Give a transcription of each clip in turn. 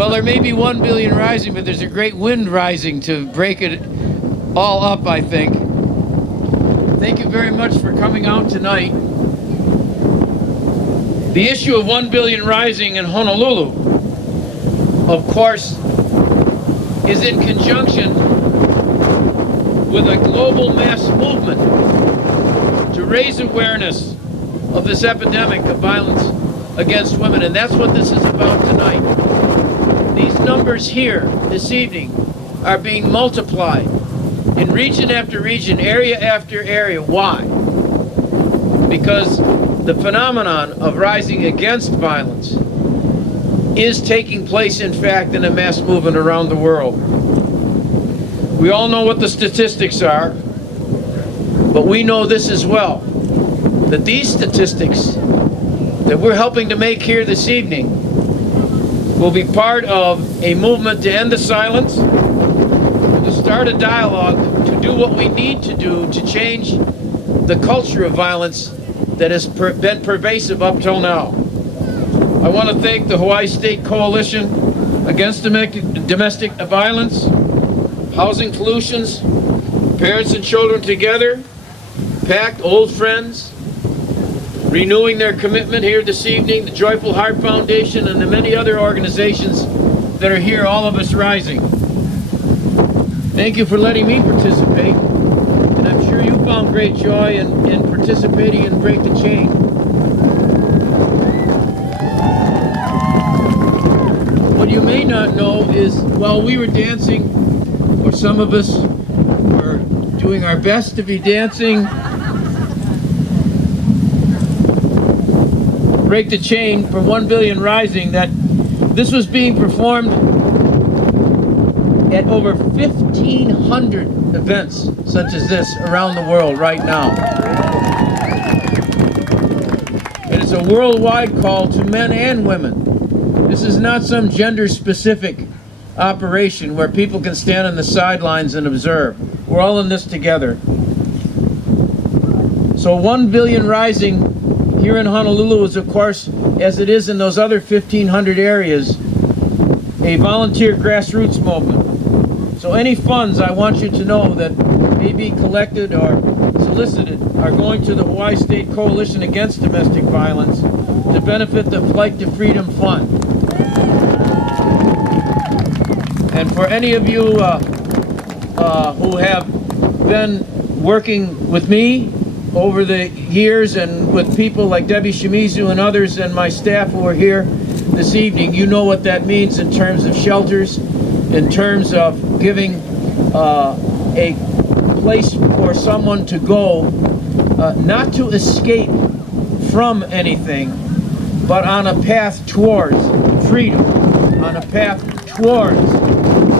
Well, there may be 1 billion rising, but there's a great wind rising to break it all up, I think. Thank you very much for coming out tonight. The issue of 1 billion rising in Honolulu, of course, is in conjunction with a global mass movement to raise awareness of this epidemic of violence against women, and that's what this is about tonight. These numbers here this evening are being multiplied in region after region, area after area. Why? Because the phenomenon of rising against violence is taking place, in fact, in a mass movement around the world. We all know what the statistics are, but we know this as well, that these statistics that we're helping to make here this evening will be part of a movement to end the silence, and to start a dialogue, to do what we need to do to change the culture of violence that has been pervasive up till now. I want to thank the Hawaii State Coalition Against Domestic Violence, Housing Solutions, Parents and Children Together, PACT, Old Friends, renewing their commitment here this evening, the Joyful Heart Foundation, and the many other organizations that are here, all of us rising. Thank you for letting me participate, and I'm sure you found great joy in participating in Break the Chain. What you may not know is, while we were dancing, or some of us were doing our best to be dancing, Break the Chain for 1 billion rising, that this was being performed at over 1,500 events such as this around the world right now. It is a worldwide call to men and women. This is not some gender-specific operation where people can stand on the sidelines and observe. We're all in this together. So 1 billion rising here in Honolulu is, of course, as it is in those other 1,500 areas, a volunteer grassroots movement. So any funds, I want you to know, that may be collected or solicited are going to the Hawaii State Coalition Against Domestic Violence to benefit the Flight to Freedom Fund. And for any of you who have been working with me over the years and with people like Debbie Shimizu and others and my staff who are here this evening, you know what that means in terms of shelters, in terms of giving a place for someone to go, not to escape from anything, but on a path towards freedom, on a path towards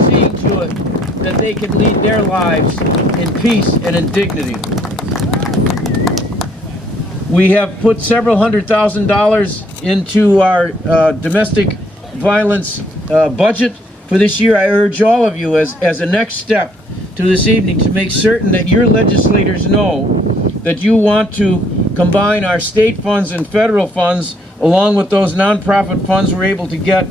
seeing to it that they can lead their lives in peace and in dignity. We have put several $100,000 into our domestic violence budget for this year. I urge all of you as a next step to this evening to make certain that your legislators know that you want to combine our state funds and federal funds along with those nonprofit funds we're able to get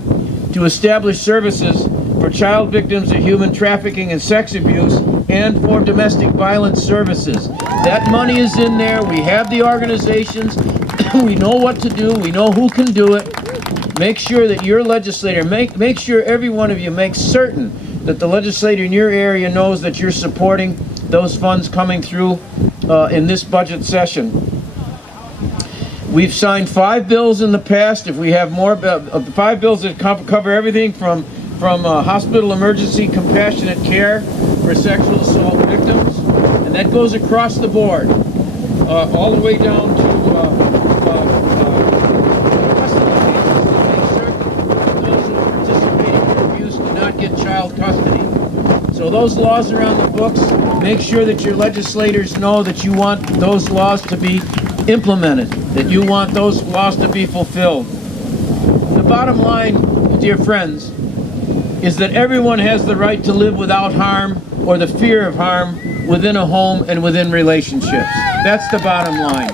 to establish services for child victims of human trafficking and sex abuse, and for domestic violence services. That money is in there. We have the organizations. We know what to do. We know who can do it. Make sure that your legislator, make sure every one of you makes certain that the legislator in your area knows that you're supporting those funds coming through in this budget session. We've signed 5 bills in the past. If we have more, 5 bills that cover everything from hospital emergency compassionate care for sexual assault victims, and that goes across the board, all the way down to custody cases to make certain that those who are participating in abuse do not get child custody. So those laws are on the books. Make sure that your legislators know that you want those laws to be implemented, that you want those laws to be fulfilled. The bottom line, dear friends, is that everyone has the right to live without harm or the fear of harm within a home and within relationships. That's the bottom line.